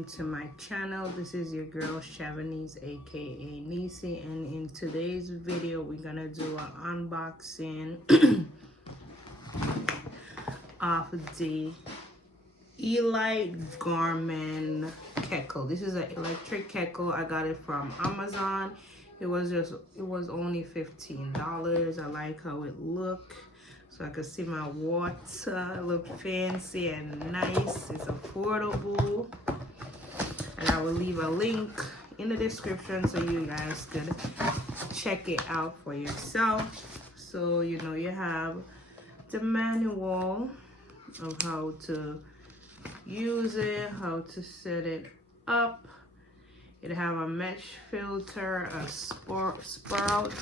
welcome to my channel. This is your girl Chevanese, aka Niecey, and in today's video we're gonna do an unboxing of the Nieceylocs Gourmet kettle. This is an electric kettle. I got it from Amazon. It was only $15. I like how it look. So I can see my water. It look fancy and nice. It's affordable. And I will leave a link in the description so you guys could check it out for yourself. So you know you have the manual of how to use it, how to set it up. It have a mesh filter, a spout.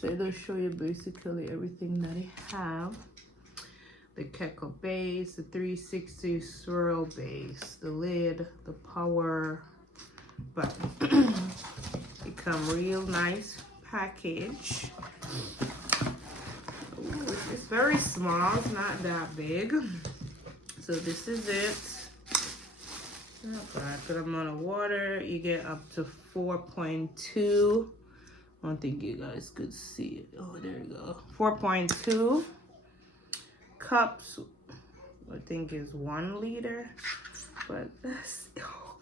So it'll show you basically everything that it have. The kettle base, the 360 swirl base, the lid, the power button. It come real nice package. Ooh, it's very small, it's not that big. So this is it. Good amount of water. You get up to 4.2. I don't think you guys could see it. Oh, there you go. 4.2 cups. I think is 1 liter. But that's, oh,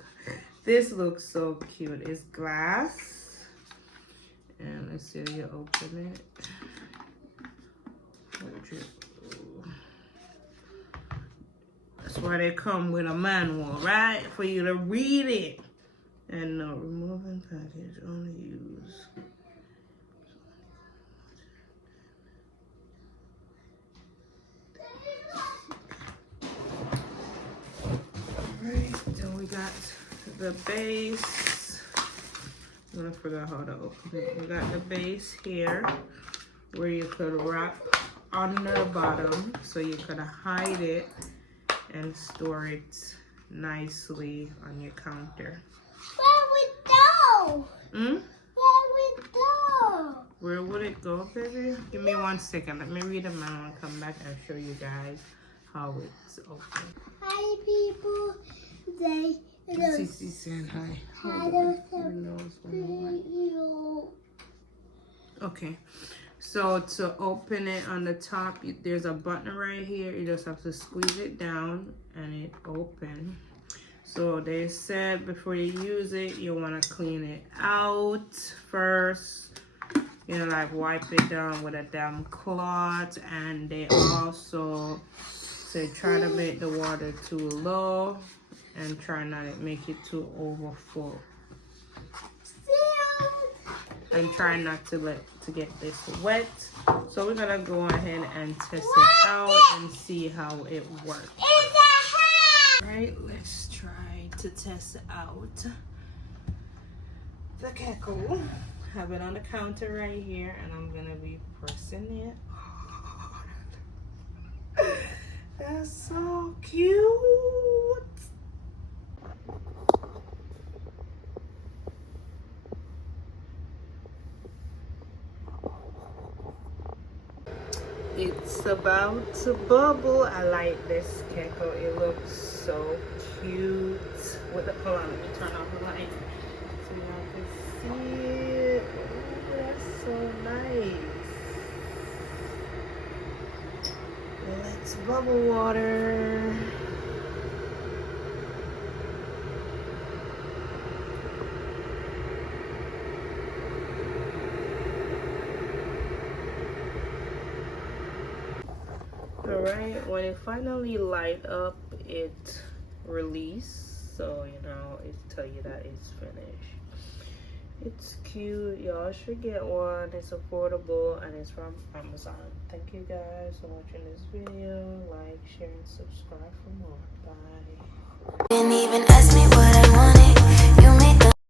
this looks so cute. It's glass. And let's see how you open it. That's why they come with a manual, right? For you to read it. And no, removing package, only use. Alright, then we got the base. I'm gonna forget how to open it. We got the base here where you could wrap under the bottom so you could hide it and store it nicely on your counter. Where would it go? Hmm? Where would it go? Where would it go, baby? Give me 1 second. Let me read the manual and come back and show you guys how it's open. Hi, people. Cece saying hi. Okay. So to open it on the top, there's a button right here. You just have to squeeze it down and it opens. So they said before you use it, you want to clean it out first. You know, like wipe it down with a damn cloth. And they also say try to make the water too low and try not to make it too overfull. And try not to get this wet. So we're gonna go ahead and test it out and see how it works. Alright, let's try to test out the kettle. Have it on the counter right here and I'm gonna be pressing it. That's so cute. It's about to bubble. I like this kettle. It looks so cute. With the, hold on, let me turn off the light so y'all can see it. Ooh, that's so nice. Let's bubble water. Alright, when it finally light up, it release, so you know it tell you that it's finished. It's cute. Y'all should get one. It's affordable and it's from Amazon. Thank you guys for watching this video. Like, share, and subscribe for more. Bye. Didn't even ask me what I wanted.